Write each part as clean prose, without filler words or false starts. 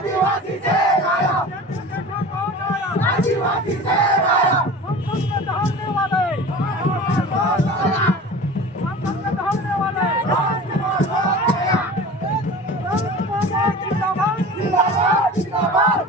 आदिवासी शेर आया, आदिवासी शेर आया, संसद में दहाड़ने वाले, संसद में दहाड़ने वाले, जिंदाबाद जिंदाबाद जिंदाबाद।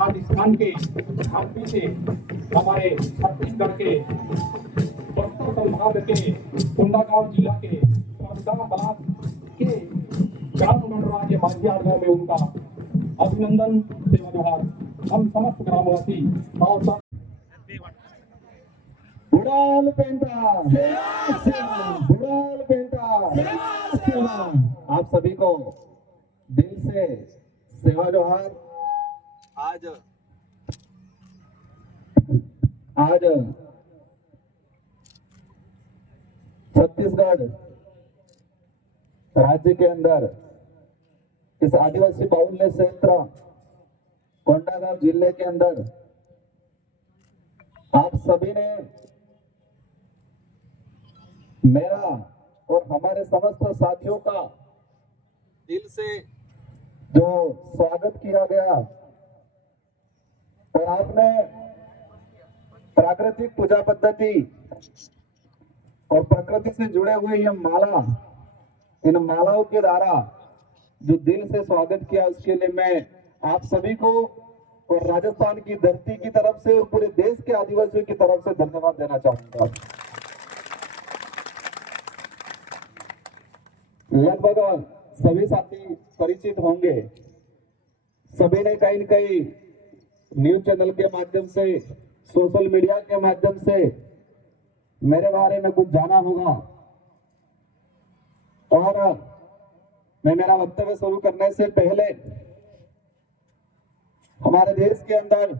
राजस्थान के झांसी से हमारे छत्तीसगढ़ के बस्तर संभाग के कोंडागांव जिला के फरदाबाद के ग्राम गणराज्य माध्यालय में उनका अभिनंदन सेवा जोहार हम समस्त ग्रामवासी और बुढ़ाल पेंटा बुढ़ाल पेंटा आप सभी को दिल से सेवा जोहार। आज छत्तीसगढ़ राज्य के अंदर इस आदिवासी बाहुल्य क्षेत्र कोंडागांव जिले के अंदर आप सभी ने मेरा और हमारे समस्त साथियों का दिल से जो स्वागत किया गया और आपने प्राकृतिक पूजा पद्धति और प्रकृति से जुड़े हुए ये माला, इन मालाओं के द्वारा जो दिल से स्वागत किया उसके लिए मैं आप सभी को और राजस्थान की धरती की तरफ से और पूरे देश के आदिवासियों की तरफ से धन्यवाद देना चाहूंगा। लगभग सभी साथी परिचित होंगे, सभी ने कहीं न कहीं न्यूज चैनल के माध्यम से, सोशल मीडिया के माध्यम से मेरे बारे में कुछ जाना होगा। और मैं मेरा वक्तव्य शुरू करने से पहले हमारे देश के अंदर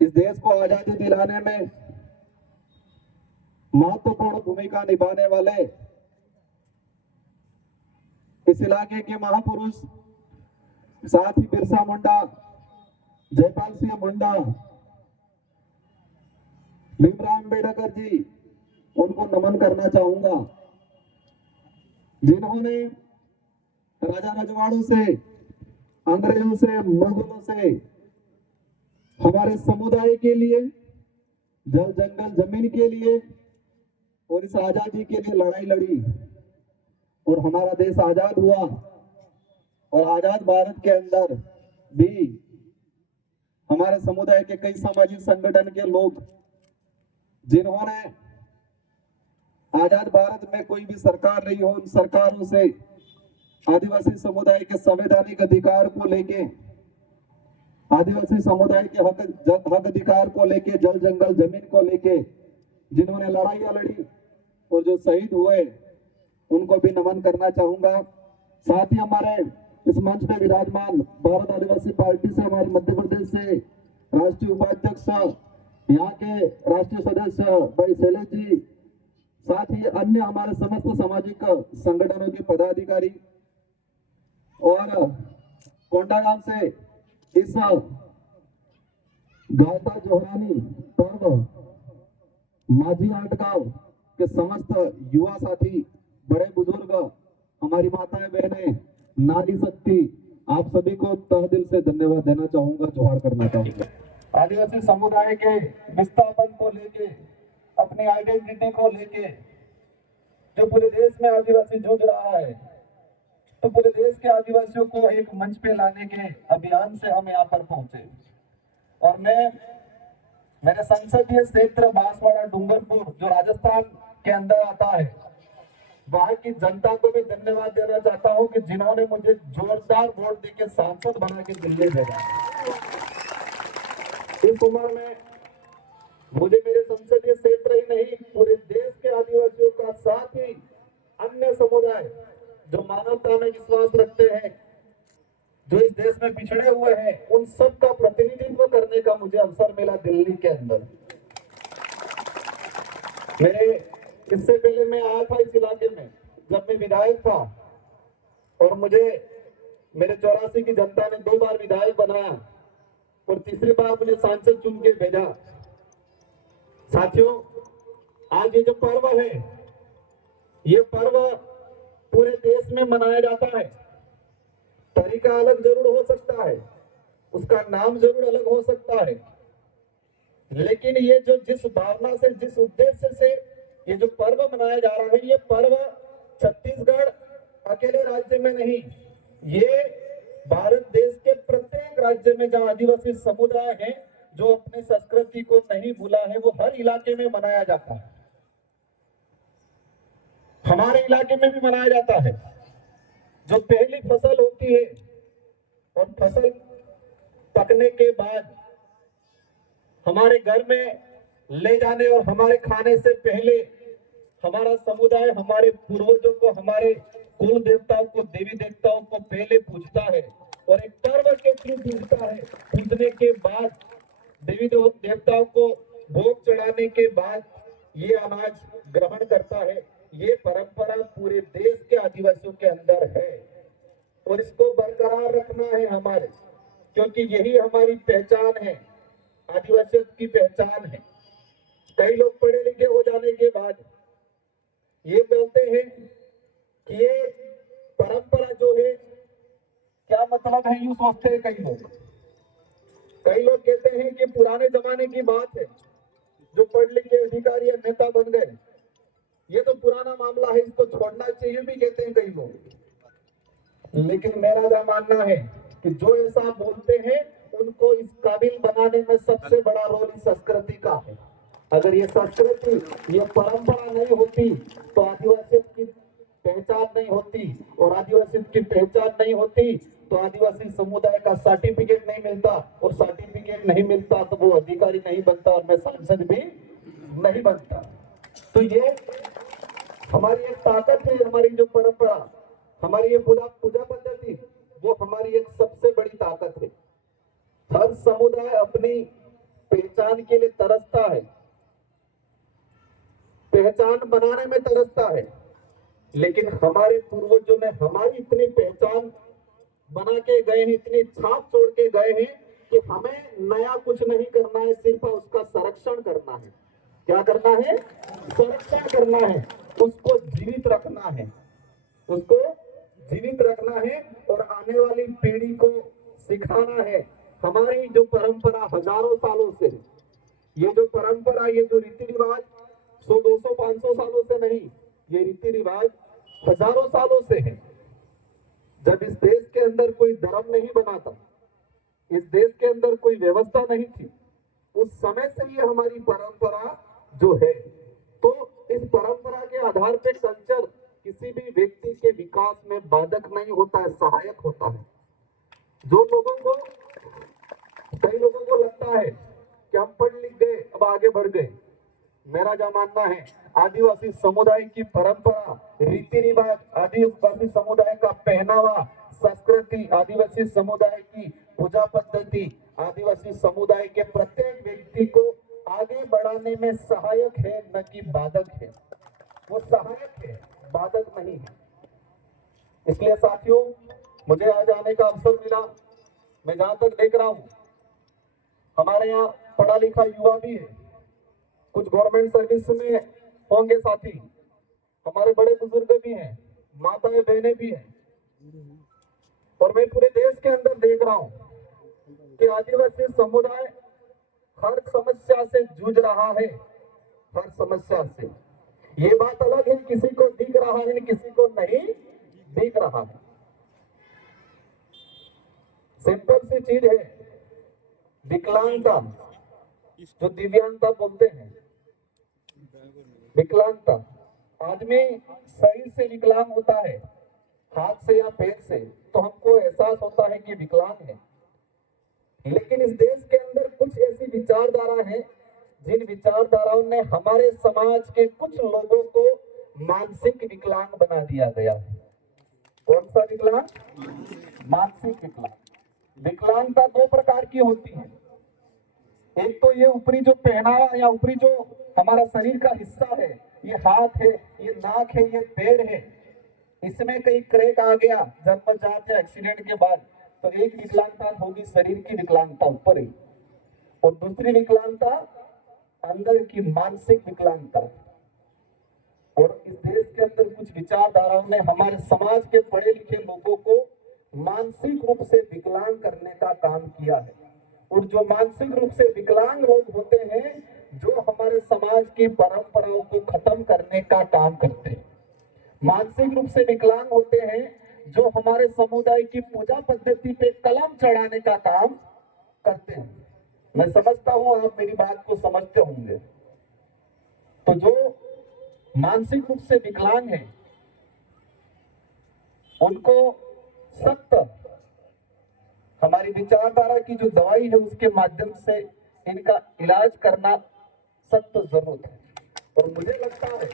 इस देश को आजादी दिलाने में महत्वपूर्ण भूमिका निभाने वाले इस इलाके के महापुरुष, साथ ही बिरसा मुंडा, जयपाल सिंह मुंडा, भीमराव अम्बेडकर जी, उनको नमन करना चाहूंगा, जिन्होंने राजा रजवाड़ों से, अंग्रेजों से, मुगलों से हमारे समुदाय के लिए, जल जंगल जमीन के लिए और इस आजादी के लिए लड़ाई लड़ी और हमारा देश आजाद हुआ। और आजाद भारत के अंदर भी हमारे समुदाय के कई सामाजिक संगठन के लोग, जिन्होंने आजाद भारत में कोई भी सरकार रही हो, उन सरकारों से आदिवासी समुदाय के संवैधानिक अधिकार को लेके, आदिवासी समुदाय के हक अधिकार को लेके, जल जंगल जमीन को लेके जिन्होंने लड़ाइयां लड़ी और जो शहीद हुए, उनको भी नमन करना चाहूंगा। साथ ही हमारे इस मंच में विराजमान भारत आदिवासी पार्टी से, हमारे मध्य प्रदेश से राष्ट्रीय उपाध्यक्ष, यहाँ के राष्ट्रीय सदस्य भाई शैलेश जी, साथ ही अन्य हमारे समस्त सामाजिक संगठनों के पदाधिकारी और कोंडागांव से इस गाता जोहरानी पर्व माझी आटगांव के समस्त युवा साथी, बड़े बुजुर्ग, हमारी माताएं बहनें, नारी शक्ति, आप सभी को तहे दिल से धन्यवाद देना चाहूंगा, जोहार करना चाहूंगा। आदिवासी समुदाय के विस्थापन को लेके, अपनी आइडेंटिटी को लेके जो पूरे देश में आदिवासी जूझ रहा है, तो पूरे देश के आदिवासियों को एक मंच पे लाने के अभियान से हम यहाँ पर पहुंचे। और मैं मेरे संसदीय क्षेत्र बांसवाड़ा डूंगरपुर जो राजस्थान के अंदर आता है, वहां की जनता को भी धन्यवाद देना चाहता हूं कि जिन्होंने मुझे जोरदार वोट देके सांसद बना के दिल्ली भेजा। इस उम्र में मुझे मेरे संसदीय क्षेत्र ही नहीं, पूरे देश के आदिवासियों का, साथ ही अन्य समुदाय जो मानवता में विश्वास रखते हैं, जो इस देश में पिछड़े हुए हैं, उन सब का प्रतिनिधित्व करने का मुझे अवसर मिला दिल्ली के अंदर। मेरे इससे पहले मैं आया था इस इलाके में जब मैं विधायक था, और मुझे मेरे 84 की जनता ने 2 बार विधायक बनाया और तीसरी बार मुझे सांसद चुन के भेजा। साथियों, आज ये जो पर्व है, ये पर्व पूरे देश में मनाया जाता है। तरीका अलग जरूर हो सकता है, उसका नाम जरूर अलग हो सकता है, लेकिन ये जो जिस भावना से, जिस उद्देश्य से ये जो पर्व मनाया जा रहा है, ये पर्व छत्तीसगढ़ अकेले राज्य में नहीं, ये भारत देश के प्रत्येक राज्य में जहां आदिवासी समुदाय है, जो अपनी संस्कृति को नहीं भूला है, वो हर इलाके में मनाया जाता है। हमारे इलाके में भी मनाया जाता है। जो पहली फसल होती है और फसल पकने के बाद हमारे घर में ले जाने और हमारे खाने से पहले हमारा समुदाय हमारे पूर्वजों को, हमारे कुल देवताओं को, देवी देवताओं को पहले पूजता है और एक पर्व के थ्रू पूजता है। पूजने के बाद देवी देवताओं को भोग चढ़ाने के बाद ये अनाज ग्रहण करता है। ये परंपरा पूरे देश के आदिवासियों के अंदर है और इसको बरकरार रखना है हमारे, क्योंकि यही हमारी पहचान है, आदिवासियों की पहचान है। कई लोग पढ़े लिखे हो जाने के बाद ये बोलते हैं कि ये परंपरा जो है, क्या मतलब है, यूं सोचते हैं कई लोग। कई लोग कहते हैं कि पुराने जमाने की बात है, जो पढ़ लिखे अधिकारी या नेता बन गए, ये तो पुराना मामला है, इसको छोड़ना चाहिए भी कहते हैं कई लोग। लेकिन मेरा क्या मानना है कि जो ऐसा बोलते हैं उनको इस काबिल बनाने में सबसे बड़ा रोल इस संस्कृति का है। अगर ये संस्कृति, ये परंपरा नहीं होती तो आदिवासी की पहचान नहीं होती, और आदिवासी की पहचान नहीं होती तो आदिवासी समुदाय का सर्टिफिकेट नहीं मिलता, और सर्टिफिकेट नहीं मिलता तो वो अधिकारी नहीं बनता और मैं सांसद भी नहीं बनता। तो ये हमारी एक ताकत है, हमारी जो परंपरा, हमारी ये पूजा पद्धति, वो हमारी एक सबसे बड़ी ताकत है। हर समुदाय अपनी पहचान के लिए तरसता है, पहचान बनाने में तरसता है, लेकिन हमारे पूर्वजों ने हमारी इतनी पहचान बना के गए हैं, इतनी छाप छोड़ के गए हैं कि हमें नया कुछ नहीं करना है, सिर्फ उसका संरक्षण करना है। क्या करना है? संरक्षण करना है, उसको जीवित रखना है, उसको जीवित रखना है और आने वाली पीढ़ी को सिखाना है। हमारी जो परंपरा हजारों सालों से, ये जो परंपरा, ये जो रीति रिवाज 100, 200, 500 सालों से नहीं, ये रीति रिवाज हजारों सालों से है। जब इस देश के अंदर कोई धर्म नहीं बना था, इस देश के अंदर कोई व्यवस्था नहीं थी, उस समय से ये हमारी परंपरा जो है। तो इस परंपरा के आधार पे कल्चर किसी भी व्यक्ति के विकास में बाधक नहीं होता है, सहायक होता है। जो लोगों को, कई लोगों को लगता है कि हम पढ़ लिख गए अब आगे बढ़ गए, मेरा जो मानना है, आदिवासी समुदाय की परंपरा, रीति रिवाज, आदिवासी समुदाय का पहनावा, संस्कृति, आदिवासी समुदाय की पूजा पद्धति, आदिवासी समुदाय के प्रत्येक व्यक्ति को आगे बढ़ाने में सहायक है, न कि बाधक है। वो सहायक है, बाधक नहीं है। इसलिए साथियों, मुझे आज आने का अवसर मिला। मैं जहां तक देख रहा हूं, हमारे यहाँ पढ़ा लिखा युवा भी है, कुछ गवर्नमेंट सर्विस में होंगे साथी, हमारे बड़े बुजुर्ग भी हैं, माताएं बहनें भी हैं, और मैं पूरे देश के अंदर देख रहा हूं कि आदिवासी समुदाय हर समस्या से जूझ रहा है, हर समस्या से। ये बात अलग है, किसी को दिख रहा है किसी को नहीं दिख रहा है। सिंपल सी चीज है, विकलांगता जो दिव्यांगता बोलते हैं, विकलांगता आदमी शरीर से विकलांग होता है, हाथ से या पैर से, तो हमको एहसास होता है कि विकलांग है। लेकिन इस देश के अंदर कुछ ऐसी विचारधारा है जिन विचारधाराओं ने हमारे समाज के कुछ लोगों को मानसिक विकलांग बना दिया गया है। कौन सा विकलांग? मानसिक विकलांग। विकलांगता दो प्रकार की होती है। एक तो ये ऊपरी जो पहनावा या ऊपरी जो हमारा शरीर का हिस्सा है, ये हाथ है, ये नाक है, ये पैर है, इसमें कहीं क्रैक आ गया जन्मजात या एक्सीडेंट के बाद, तो एक विकलांगता होगी शरीर की विकलांगता ऊपर ही, और दूसरी विकलांगता अंदर की मानसिक विकलांगता। और इस देश के अंदर कुछ विचारधाराओं ने हमारे समाज के पढ़े लिखे लोगों को मानसिक रूप से विकलांग करने का काम किया है। और जो मानसिक रूप से विकलांग लोग होते हैं, जो हमारे समाज की परंपराओं को खत्म करने का काम करते हैं। मानसिक रूप से विकलांग होते हैं जो हमारे समुदाय की पूजा पद्धति पे कलम चढ़ाने का काम करते हैं। मैं समझता हूं आप मेरी बात को समझते होंगे। तो जो मानसिक रूप से विकलांग हैं, उनको सख्त हमारी विचारधारा की जो दवाई है उसके माध्यम से इनका इलाज करना सख्त जरूरत है। और मुझे लगता है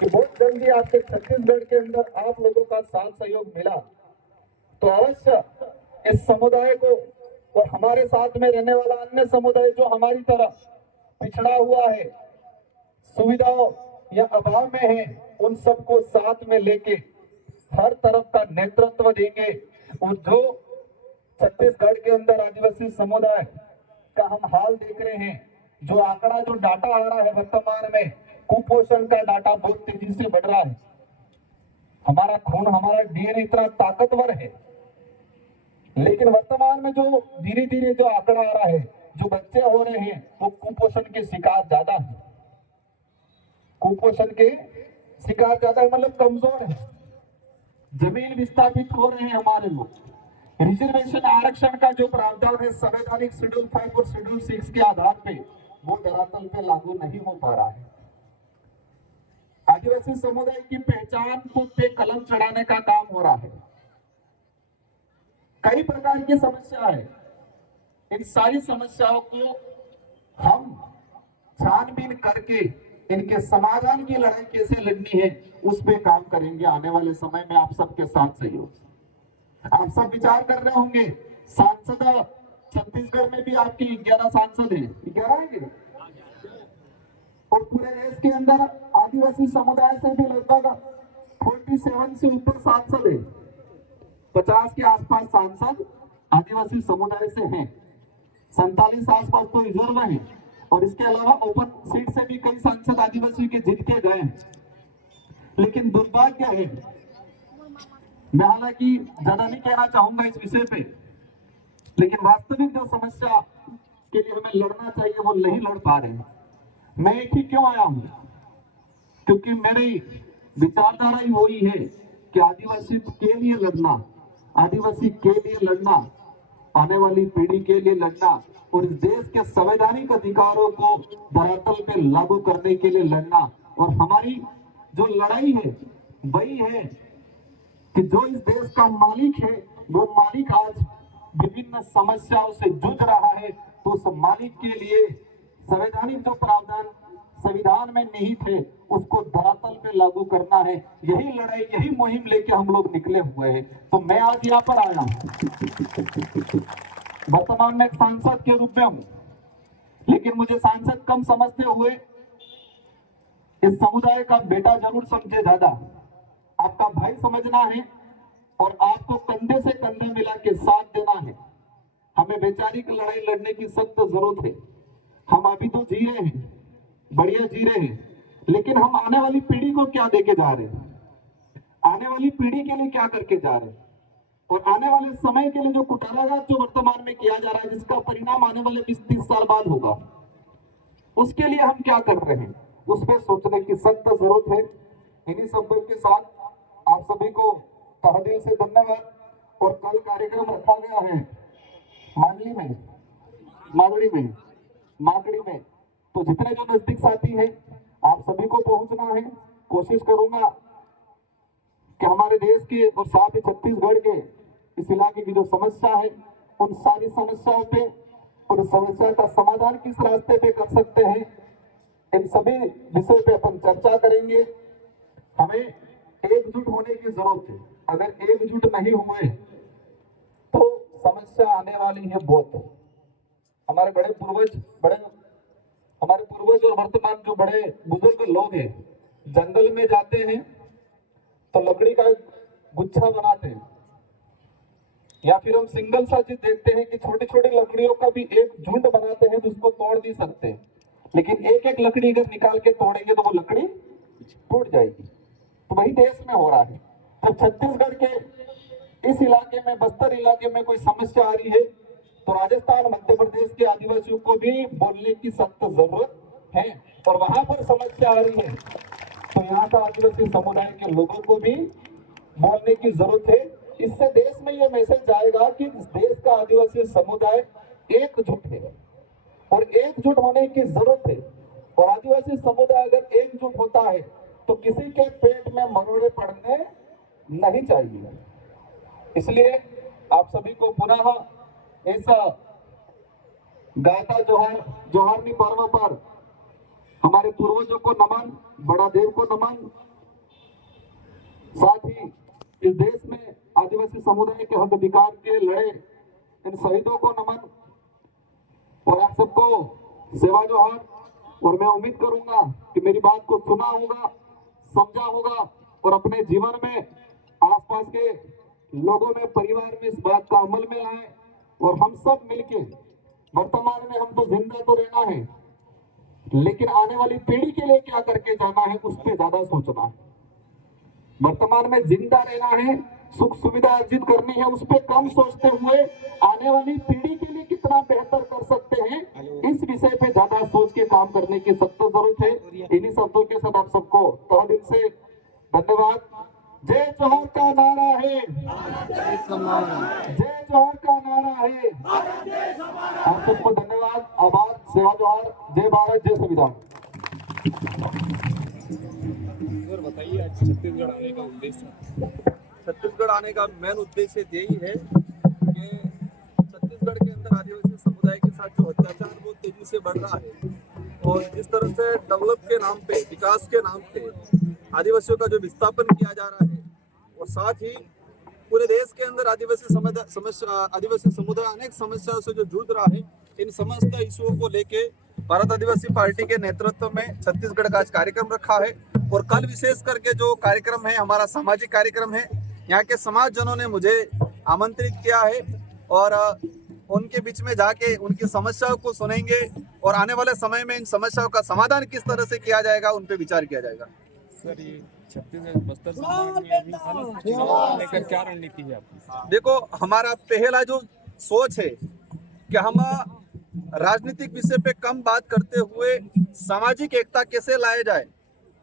कि बहुत जल्दी आपके छत्तीसगढ़ के अंदर आप लोगों का साथ सहयोग मिला तो अवश्य इस समुदाय को और हमारे साथ में रहने वाला अन्य समुदाय जो हमारी तरह पिछड़ा हुआ है, सुविधाओं या अभाव में है, उन सबको साथ में लेके हर तरफ का नेतृत्व देंगे। और जो छत्तीसगढ़ के अंदर आदिवासी समुदाय का हम हाल देख रहे हैं, जो आंकड़ा जो डाटा आ रहा है वर्तमान में, कुपोषण का डाटा बहुत तेजी से बढ़ रहा है। हमारा खून, हमारा डीएनए इतना ताकतवर है, लेकिन वर्तमान में जो धीरे धीरे जो आंकड़ा आ रहा है, जो बच्चे हो रहे हैं वो कुपोषण के शिकार ज्यादा है। कुपोषण के शिकार ज्यादा है मतलब कमजोर है। जमीन विस्थापित हो रहे हैं हमारे लोग। रिजर्वेशन आरक्षण का जो प्रावधान है संवैधानिक शेड्यूल 5 और शेड्यूल 6 के आधार पे, वो धरातल पे लागू नहीं हो पा रहा है। आदिवासी समुदाय की पहचान को पे कलम चढ़ाने का काम हो रहा है। कई प्रकार की समस्या है। इन सारी समस्याओं को हम छानबीन करके इनके समाधान की लड़ाई कैसे लड़नी है उस पे काम करेंगे आने वाले समय में आप सबके साथ सहयोग। आप सब विचार कर रहे होंगे, सांसद छत्तीसगढ़ में भी आपकी 11 सांसद है, 11 है, और पूरे देश के अंदर आदिवासी समुदाय से भी लगभग 47 से ऊपर सांसद है। 50 के आसपास सांसद आदिवासी समुदाय से हैं, 47 आसपास तो रिजर्व है, और इसके अलावा ओपन सीट से भी कई सांसद आदिवासी के जीत के गए हैं। लेकिन दुर्भाग्य है, मैं हालांकि ज्यादा नहीं कहना चाहूंगा इस विषय पे, लेकिन वास्तविक जो समस्या के लिए हमें लड़ना चाहिए वो नहीं लड़ पा रहे हैं। मैं एक ही क्यों आया हूं? क्योंकि मेरी विचारधारा ही वही है कि आदिवासी के लिए लड़ना, आदिवासी के लिए लड़ना, आने वाली पीढ़ी के लिए लड़ना, और इस देश के संवैधानिक अधिकारों को धरातल पे लागू करने के लिए लड़ना। और हमारी जो लड़ाई है वही है कि जो इस देश का मालिक है, वो मालिक आज विभिन्न समस्याओं से जूझ रहा है, तो उस मालिक के लिए संवैधानिक जो प्रावधान संविधान में निहित है उसको धरातल पे लागू करना है। यही लड़ाई, यही मुहिम लेके हम लोग निकले हुए हैं। तो मैं आज यहाँ पर आया हूँ, वर्तमान में एक सांसद के रूप में हूँ, लेकिन मुझे सांसद कम समझते हुए इस समुदाय का बेटा जरूर समझे, ज्यादा आपका भाई समझना है, और आपको कंधे से कंधे मिला के साथ देना है। हमें वैचारिक लड़ाई लड़ने की सख्त जरूरत है। हम अभी तो जी रहे हैं, बढ़िया जी रहे हैं, लेकिन हम आने वाली पीढ़ी को क्या देके जा रहे हैं, आने वाली पीढ़ी के लिए क्या करके जा रहे हैं, और आने वाले समय के लिए जो कुटाराघात जो वर्तमान में किया जा रहा है, जिसका परिणाम आने वाले 20-30 साल बाद होगा, उसके लिए हम क्या कर रहे हैं। उस पर सोचने की सख्त जरूरत है। इन्हीं शब्दों के साथ आप सभी को तहे दिल से धन्यवाद। और कल कार्यक्रम रखा गया है मांडली में, माकड़ी में, तो जितने जो नजदीक साथी हैं आप सभी को पहुंचना है। कोशिश करूंगा कि हमारे देश के और साथ ही छत्तीसगढ़ के इस इलाके की जो समस्या है उन सारी समस्याओं पे और उस समस्या का समाधान किस रास्ते पे कर सकते हैं, इन सभी विषय पे अपन चर्चा करेंगे। हमें एकजुट होने की जरूरत है। अगर एकजुट नहीं हुए तो समस्या आने वाली है बहुत। हमारे पूर्वज और वर्तमान जो बड़े बुजुर्ग लोग हैं जंगल में जाते हैं तो लकड़ी का एक गुच्छा बनाते हैं, या फिर हम सिंगल सा चीज देखते हैं कि छोटी छोटी लकड़ियों का भी एक झुंड बनाते हैं जिसको तोड़ नहीं सकते, लेकिन एक एक लकड़ी अगर निकाल के तोड़ेंगे तो वो लकड़ी टूट जाएगी। तो वही देश में हो रहा है। जब छत्तीसगढ़ के इस इलाके में, बस्तर इलाके में कोई समस्या आ रही है तो राजस्थान, मध्य प्रदेश के आदिवासियों को भी बोलने की सख्त जरूरत है। और वहां पर समस्या आ रही है तो यहाँ का आदिवासी समुदाय के लोगों को भी बोलने की जरूरत है। इससे देश में यह मैसेज जाएगा कि इस देश का आदिवासी समुदाय एकजुट है और एकजुट होने की जरूरत है। और आदिवासी समुदाय अगर एकजुट होता है तो किसी के पेट में मरोड़े पड़ने नहीं चाहिए। इसलिए आप सभी को पुनः ऐसा गायता जोहारनी पर्व पर हमारे पूर्वजों को नमन, बड़ा देव को नमन, साथ ही इस देश में आदिवासी समुदाय के हक अधिकार के लड़े इन शहीदों को नमन और आप सबको सेवा जोहार। और मैं उम्मीद करूंगा कि मेरी बात को सुना होगा, समझा होगा और अपने जीवन में, आसपास के लोगों में, परिवार में इस बात का अमल में लाएं। और हम सब मिलके, वर्तमान में हम तो जिंदा तो रहना है लेकिन आने वाली पीढ़ी के लिए क्या करके जाना है उस पर ज्यादा सोचना है। वर्तमान में जिंदा रहना है, सुख सुविधा अर्जित करनी है, उस पर कम सोचते हुए आने वाली पीढ़ी के लिए कितना बेहतर कर सकते हैं इस विषय पे ज्यादा सोच के काम करने की सख्त जरूरत है। इन्हीं शब्दों के साथ आप सबको तहे दिल से धन्यवाद। जय जोहर का नारा है, जय जोहर का नारा है। आप सबको धन्यवाद, आभार, सेवा जोहार। जय भारत, जय संविधान। और बताइए आज छत्तीसगढ़ आने का उद्देश्य? छत्तीसगढ़ आने का मेन उद्देश्य यही है कि छत्तीसगढ़ के अंदर आदिवासी समुदाय के साथ जो अत्याचार वो तेजी से बढ़ रहा है और जिस तरह से डेवलप के नाम पे, विकास के नाम पे आदिवासियों का जो विस्थापन किया जा रहा है और साथ ही पूरे देश के अंदर आदिवासी समुदाय अनेक समस्याओं से जो जूझ रहा है, इन समस्त इश्यूओं को लेके भारत आदिवासी पार्टी के नेतृत्व में छत्तीसगढ़ का आज कार्यक्रम रखा है। और कल विशेष करके जो कार्यक्रम है हमारा सामाजिक कार्यक्रम है। यहाँ के समाज जनों ने मुझे आमंत्रित किया है और उनके बीच में जाके उनकी समस्याओं को सुनेंगे और आने वाले समय में इन समस्याओं का समाधान किस तरह से किया जाएगा उन पे विचार किया जाएगा। सर, ये छत्तीसगढ़ बस्तर संभाग में अभी चुनाव लेकर क्या रणनीति है आपकी? देखो, हमारा पहला जो सोच है कि हम राजनीतिक विषय पे कम बात करते हुए सामाजिक एकता कैसे लाए जाए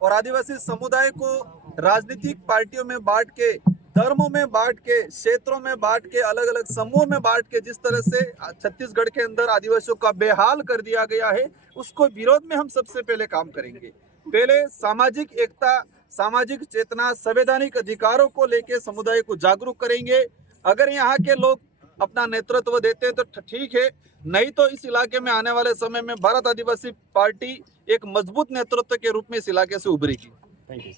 और आदिवासी समुदाय को राजनीतिक पार्टियों में बांट के, धर्मों में बांट के, क्षेत्रों में बांट के, अलग अलग समूह में बांट के जिस तरह से छत्तीसगढ़ के अंदर आदिवासियों का बेहाल कर दिया गया है उसको विरोध में हम सबसे पहले काम करेंगे। पहले सामाजिक एकता, सामाजिक चेतना, संवैधानिक अधिकारों को लेके समुदाय को जागरूक करेंगे। अगर यहाँ के लोग अपना नेतृत्व देते हैं तो ठीक है, नहीं तो इस इलाके में आने वाले समय में भारत आदिवासी पार्टी एक मजबूत नेतृत्व के रूप में इस इलाके से उभरेगी। Thank you.